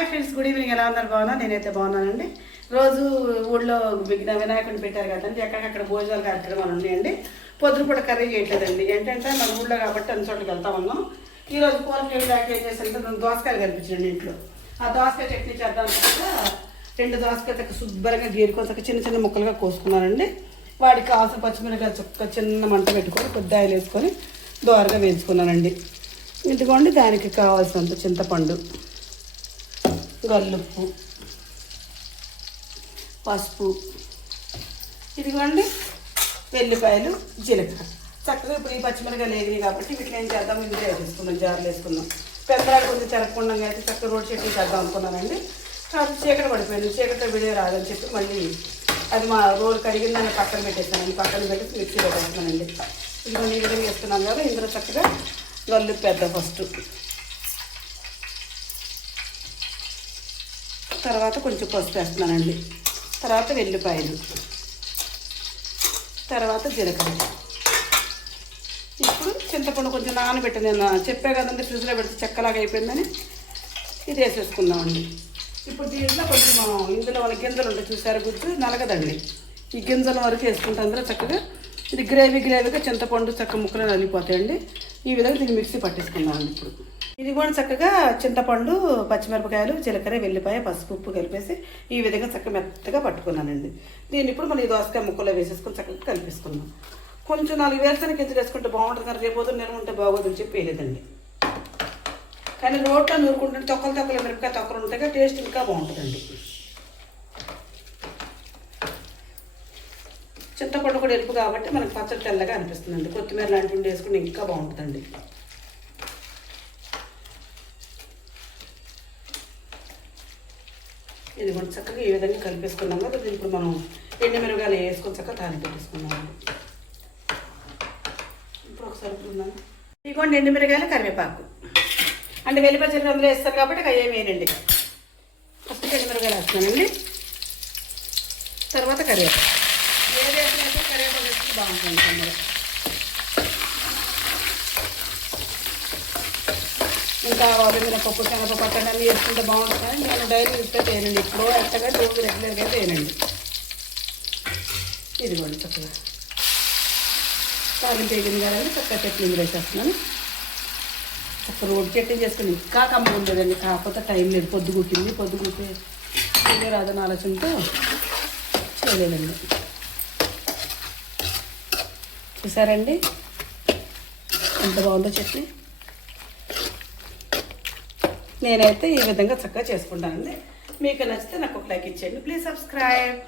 Hi friends good evening. ఎలా ఉన్నారు? బాగున్నా? నేనైతే బాగున్నానండి. రోజు ఊళ్ళో విఘ్న వినాయకుడిని పెట్టారు కదండి. ఎక్కడెక్కడ భోజనాలు కార్యక్రమాలు ఉన్నాయండి. పొద్దుపూట కర్రీ చేయట్లేదండి. ఏంటంటే మన ఊళ్ళో కాబట్టి అన్ని చోట్లకి వెళ్తా ఉన్నాం. ఈరోజు రోజు పూలకి ఏం చేశారంటే రెండు దోసకాయలు కనిపించండి ఇంట్లో. ఆ దోసకాయ చట్నీ చేద్దాం రెండు దోసకాయ శుభ్రంగా గీరుకొని చిన్న చిన్న ముక్కలుగా కోసుకున్నానండి. వాడికి కావాల్సిన పచ్చిమిరపకాయ చుక్క చిన్న మంట పెట్టుకొని కొద్ది ఆయిల్ వేసుకొని దోరగా వేయించుకున్నానండి. ఇదిగోండి దానికి కావాల్సినంత చింతపండు. గల్లుప్పు పసుపు ఇదిగోండి వెల్లిపాయలు జీలకర్ర. చక్కగా ఇప్పుడు ఈ పచ్చిమిరకాయలు వేగినాయి కాబట్టి వీటిని ఏం చేద్దాం? ఇందులో వేసేసుకున్నాం జార్లు వేసుకున్నాం పెద్దరాలు కొంచెం తిరగకుండా అయితే చక్కగా రోడ్ చెట్టు చేద్దాం అనుకున్నానండి. కాదు చీకటి పడిపోయింది. చీకటితో వీడియో రాదని చెప్పి మళ్ళీ అది మా రోల్ దాన్ని పక్కన పెట్టేస్తానండి పక్కన పెట్టి మిక్సీలో పెడుతున్నానండి ఇందులో ఈ విధంగా వేస్తున్నాను కదా ఇందులో చక్కగా గల్లుప్పు పెద్ద ఫస్ట్. తర్వాత కొంచెం పసుపు వేస్తున్నానండి. తర్వాత వెల్లిపాయలు తర్వాత జీలకర్ర. ఇప్పుడు చింతపండు కొంచెం నానబెట్టి నేను చెప్పే కదండి ఫ్రిడ్జ్లో పెడితే చెక్కలాగా అయిపోయిందని ఇది వేసేసుకుందామండి ఇప్పుడు దీంట్లో కొంచెం ఇందులో మన గింజలు ఉంటాయి చూసారు గుర్తు? నలగదండి. ఈ గింజల వరకు వేసుకుంటే అందులో చక్కగా ఇది గ్రేవీ గ్రేవీగా చింతపండు చక్క ముక్కలు నలిగిపోతాయండి ఈ విధంగా దీన్ని మిక్సీ పట్టేసుకుందామండి ఇప్పుడు. ఇది కూడా చక్కగా చింతపండు పచ్చిమిరపకాయలు జీలకర్ర వెల్లిపాయ పసుపు ఉప్పు కలిపేసి ఈ విధంగా చక్కగా మెత్తగా పట్టుకున్నానండి. దీన్ని ఇప్పుడు మనం ఈ దోసకాయ ముక్కలో వేసేసుకొని చక్కగా కలిపేసుకుందాం. కొంచెం నాలుగు వేరుశనగ గింజలు వేసుకుంటే బాగుంటుంది కానీ రేపు పొద్దున్న నిల్వ ఉంటే బాగోదని చెప్పి వేయలేదండి. కానీ రోట్లో నూరుకుంటుంటే తొక్కలు తొక్కలు మిరపకాయ తొక్కలు ఉంటాయి కదా టేస్ట్ ఇంకా బాగుంటుందండి. చింతపండు కూడా ఎరుపు కాబట్టి మనకు పచ్చడి తెల్లగా అనిపిస్తుందండి. కొత్తిమీర లాంటివి వేసుకుంటే ఇంకా బాగుంటుందండి. ఇది కూడా చక్కగా ఈ విధంగా కలిపేసుకున్నాం కదా ఇప్పుడు మనం ఎండుమిరగాయలు వేసుకొని చక్కగా తాలింపు పెట్టేసుకున్నాము. ఇప్పుడు ఒకసారి ఉందాం ఇదిగోండి ఎండుమిరగాయలు కరివేపాకు. అంటే వెల్లిపచ్చలు అందులో వేస్తారు కాబట్టి అవి ఏమి వేయండి ఫస్ట్ ఎండుమిరగాయలు వేస్తున్నానండి. తర్వాత కరివేపాకు. ఏది వేసినా కరివేపాకు వేస్తే బాగుంటుంది ఇంకా వాళ్ళ పప్పు శనగపప్పు అక్కడ అన్నీ వేసుకుంటే బాగుంటుంది నేను డైలీ ఇస్తే తేనండి. ఇప్పుడు ఎట్టగా రోజు రెగ్యులర్గా చేయనండి ఇదిగోండి చక్కగా. తాలింపు వేగింది కదండి చక్కగా చట్నీ వేసేస్తున్నాను. చక్క రోడ్డు చట్నీ చేసుకుని ఇంకా కంపెనీ ఉండేదండి. కాకపోతే టైం లేదు పొద్దు కుట్టింది. పొద్దు కుట్టే రాదని ఆలోచనతో చేయలేదండి. చూసారండి? ఎంత బాగుందో చట్నీ. నేనైతే ఈ విధంగా చక్కగా చేసుకుంటానండి. మీకు నచ్చితే నాకు ఒక లైక్ ఇచ్చేయండి. Please subscribe.